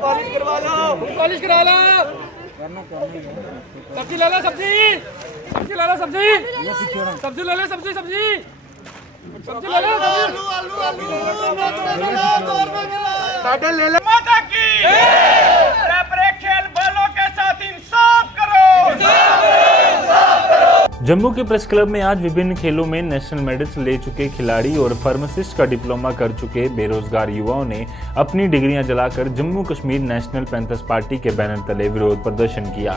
Polish करवा लो, polish करा लो। सब्जी ले लो, सब्जी ले लो, सब्जी ले लो, सब्जी ले लो, सब्जी ले लो, टाइटल ले लो। माता की खेल बालों के साथ इंसाफ करो। जम्मू के प्रेस क्लब में आज विभिन्न खेलों में नेशनल मेडल्स ले चुके खिलाड़ी और फार्मासिस्ट का डिप्लोमा कर चुके बेरोजगार युवाओं ने अपनी डिग्रियां जलाकर Jammu Kashmir national panthers party के बैनर तले विरोध प्रदर्शन किया।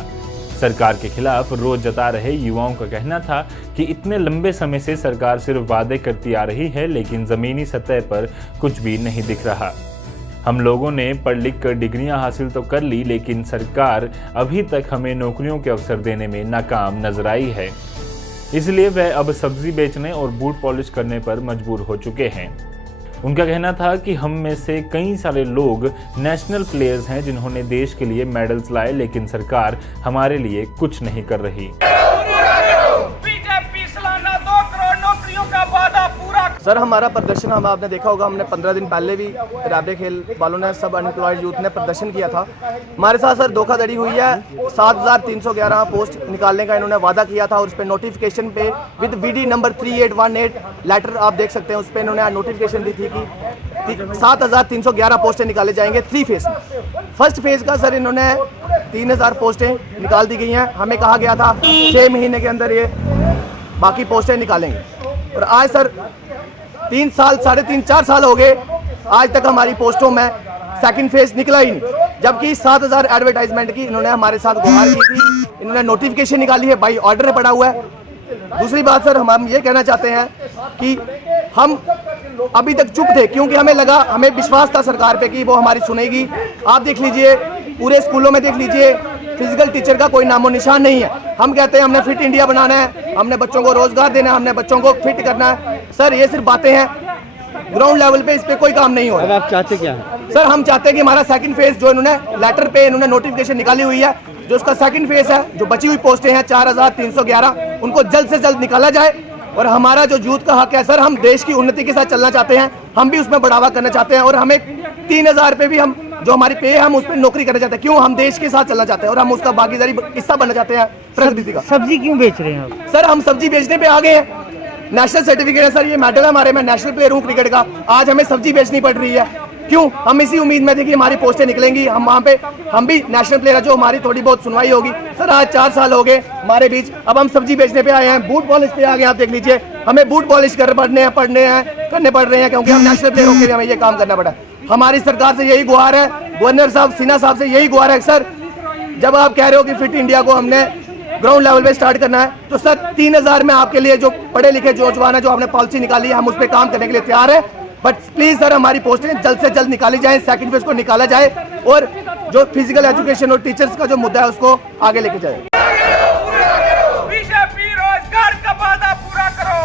सरकार के खिलाफ रोष जता रहे युवाओं का कहना था कि इतने लंबे समय से सरकार सिर्फ वादे करती आ रही है, लेकिन जमीनी सतह पर कुछ भी नहीं दिख रहा। हम लोगों ने पढ़ लिख कर डिग्रियां हासिल तो कर ली, लेकिन सरकार अभी तक हमें नौकरियों के अवसर देने में नाकाम नजर आई है। इसलिए वह अब सब्जी बेचने और बूट पॉलिश करने पर मजबूर हो चुके हैं। उनका कहना था कि हम में से कई सारे लोग नेशनल प्लेयर्स हैं जिन्होंने देश के लिए मेडल्स लाए, लेकिन सरकार हमारे लिए कुछ नहीं कर रही। सर, हमारा प्रदर्शन आपने देखा होगा, हमने 15 दिन पहले भी रैबरे खेल वालों ने, सब अनएम्प्लॉयड यूथ ने प्रदर्शन किया था। हमारे साथ सर धोखाधड़ी हुई है। 7311 पोस्ट निकालने का इन्होंने वादा किया था और उस पर नोटिफिकेशन पे विद VD नंबर 3818 लेटर आप देख सकते हैं, उस पर इन्होंने नोटिफिकेशन दी थी कि 7311 पोस्टें निकाले जाएंगे 3 फेज में। फर्स्ट फेज का सर इन्होंने 3000 पोस्टें निकाल दी गई हैं। हमें कहा गया था 6 महीने के अंदर ये बाकी पोस्टें निकालेंगे, और आज सर 3 साल, 3.5-4 साल हो गए, आज तक हमारी पोस्टों में सेकंड फेज निकला ही नहीं, जबकि 7000 एडवर्टाइजमेंट की इन्होंने हमारे साथ गुहार की थी। इन्होंने नोटिफिकेशन निकाली है, बाई ऑर्डर पड़ा हुआ है। दूसरी बात सर, हम ये कहना चाहते हैं कि हम अभी तक चुप थे, क्योंकि हमें लगा, हमें विश्वास था सरकार पे कि वो हमारी सुनेगी। आप देख लीजिए, पूरे स्कूलों में देख लीजिए, फिजिकल टीचर का कोई नामो निशान नहीं है। हम कहते हैं हमने फिट इंडिया बनाना है, हमने बच्चों को रोजगार देना है, हमने बच्चों को फिट करना है। सर, ये सिर्फ बातें हैं, ग्राउंड लेवल पे इस पे कोई काम नहीं हो रहा। आप चाहते क्या है? सर, हम चाहते हैं कि हमारा सेकंड फेज जो इन्होंने लेटर पे इन्होंने नोटिफिकेशन निकाली हुई है, जो उसका सेकंड फेज है, जो बची हुई पोस्टें हैं 4311, उनको जल्द से जल्द निकाला जाए। और हमारा जो यूथ का हक है सर, हम देश की उन्नति के साथ चलना चाहते हैं, हम भी उसमें बढ़ावा करना चाहते हैं, और हमें 3000 पे भी हम जो हमारी पे है, हम उस पर नौकरी करना चाहते हैं। क्यों? हम देश के साथ चलना चाहते हैं और हम उसका भागीदारी हिस्सा बनना चाहते हैं प्रगति का। सब्जी क्यों बेच रहे हैं आप? सर, हम सब्जी बेचने पे आ गए हैं। नेशनल सर्टिफिकेट है सर, ये मेडल है हमारे, मैं नेशनल प्लेयर हूँ क्रिकेट का। आज हमें सब्जी बेचनी पड़ रही है। क्यों? हम इसी उम्मीद में थे कि हमारी पोस्टें निकलेंगी, हम वहाँ पे हम भी नेशनल प्लेयर है, जो हमारी थोड़ी बहुत सुनवाई होगी। सर, आज 4 साल हो गए हमारे बीच, अब हम सब्जी बेचने पे आए हैं, बूट पॉलिश पे आ गए। आप देख लीजिए, हमें बूट पॉलिश करने पड़ रहे हैं, क्योंकि हम नेशनल प्लेयर होकर हमें ये काम करना पड़ा। हमारी सरकार से यही गुहार है, गवर्नर साहब, सिन्हा साहब से यही गुहार है सर, जब आप कह रहे हो कि फिट इंडिया को हमने ग्राउंड लेवल पे स्टार्ट करना है, तो सर 3000 में आपके लिए जो पढ़े लिखे नौजवान है, जो आपने पॉलिसी निकाली है, हम उस पर काम करने के लिए तैयार है। बट प्लीज सर, हमारी पोस्टें जल्द से जल्द निकाली जाए, सेकंड फेज को निकाला जाए, और जो फिजिकल एजुकेशन और टीचर्स का जो मुद्दा है उसको आगे लेके जाए। बीजेपी रोजगार का वादा पूरा करो,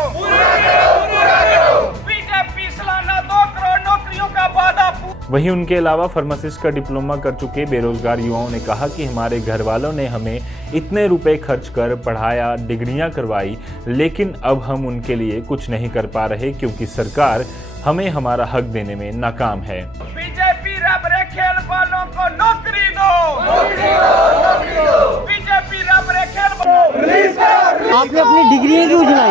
बीजेपी सालाना 2 करोड़ नौकरियों का वादा। वहीं उनके अलावा फार्मासिस्ट का डिप्लोमा कर चुके बेरोजगार युवाओं ने कहा कि हमारे घर वालों ने हमें इतने रुपए खर्च कर पढ़ाया, डिग्रियां करवाई, लेकिन अब हम उनके लिए कुछ नहीं कर पा रहे, क्योंकि सरकार हमें हमारा हक देने में नाकाम है। बीजेपी रबरे खेल वालों को नौकरी दो, बीजेपी रबरे खेल। आपने अपनी डिग्री क्यों जलाई?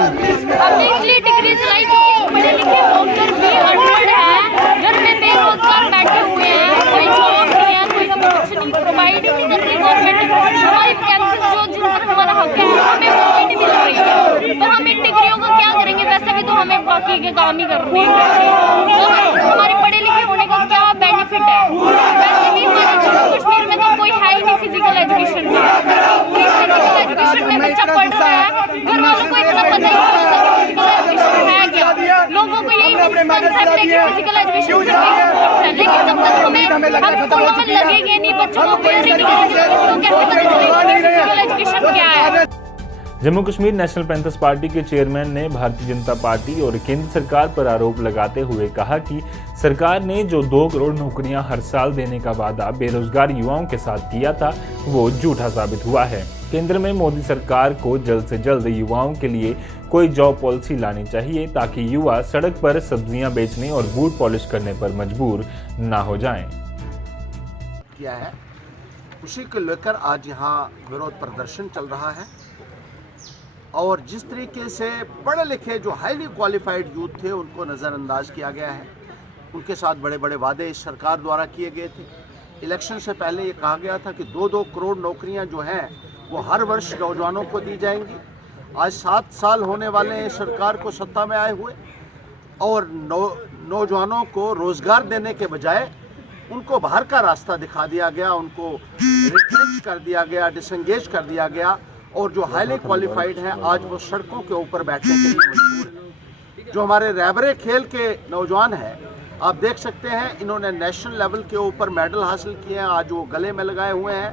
हमने इसलिए डिग्री जलाई क्योंकि पढ़े लिखे होकर भी अनपढ़ है, घर में बेरोजगार बैठे हुए हैं, कोई जॉब नहीं है, कोई हमें कुछ नहीं प्रोवाइड नहीं कर रही गवर्नमेंट। हमारी वैकेंसी जो जिन पर हमारा हक है, हमें वो नहीं मिल रही है, तो हम इन डिग्रियों को क्या करेंगे? वैसे भी तो हमें बाकी के काम ही करने हैं, तो हमारे पढ़े लिखे होने का क्या बेनिफिट है? वैसे भी हमारे जम्मू कश्मीर में तो कोई है ही नहीं फिजिकल एजुकेशन में। फिजिकल एजुकेशन में बच्चा पढ़ रहा है, घर वालों को इतना पता ही नहीं होता कि फिजिकल एजुकेशन है क्या। लोगों को यही कंसेप्ट है कि फिजिकल एजुकेशन सिर्फ स्पोर्ट्स है, लेकिन जब तक हम स्कूलों में लगेंगे नहीं, बच्चों को अवेयर नहीं करेंगे, तो कैसे पता चलेगा कि फिजिकल एजुकेशन क्या है। Jammu Kashmir national panthers party के चेयरमैन ने भारतीय जनता पार्टी और केंद्र सरकार पर आरोप लगाते हुए कहा कि सरकार ने जो 2 करोड़ नौकरियां हर साल देने का वादा बेरोजगार युवाओं के साथ किया था, वो झूठा साबित हुआ है। केंद्र में मोदी सरकार को जल्द से जल्द युवाओं के लिए कोई जॉब पॉलिसी लानी चाहिए ताकि युवा सड़क पर सब्जियां बेचने और बूट पॉलिश करने पर मजबूर ना हो जाएं। किया है, उसी को लेकर आज यहाँ विरोध प्रदर्शन चल रहा है। और जिस तरीके से पढ़े लिखे जो हाईली क्वालिफाइड यूथ थे उनको नज़रअंदाज किया गया है, उनके साथ बड़े बड़े वादे इस सरकार द्वारा किए गए थे। इलेक्शन से पहले ये कहा गया था कि 2-2 करोड़ नौकरियां जो हैं वो हर वर्ष नौजवानों को दी जाएंगी। आज 7 साल होने वाले हैं सरकार को सत्ता में आए हुए, और नौजवानों को रोज़गार देने के बजाय उनको बाहर का रास्ता दिखा दिया गया, उनको रिट्रेंच कर दिया गया, डिसंगेज कर दिया गया। और जो हाईली क्वालिफाइड हैं आज वो सड़कों के ऊपर बैठने के लिए मजबूर हैं। जो हमारे रैबरे खेल के नौजवान हैं, आप देख सकते हैं, इन्होंने नेशनल लेवल के ऊपर मेडल हासिल किए हैं, आज वो गले में लगाए हुए हैं।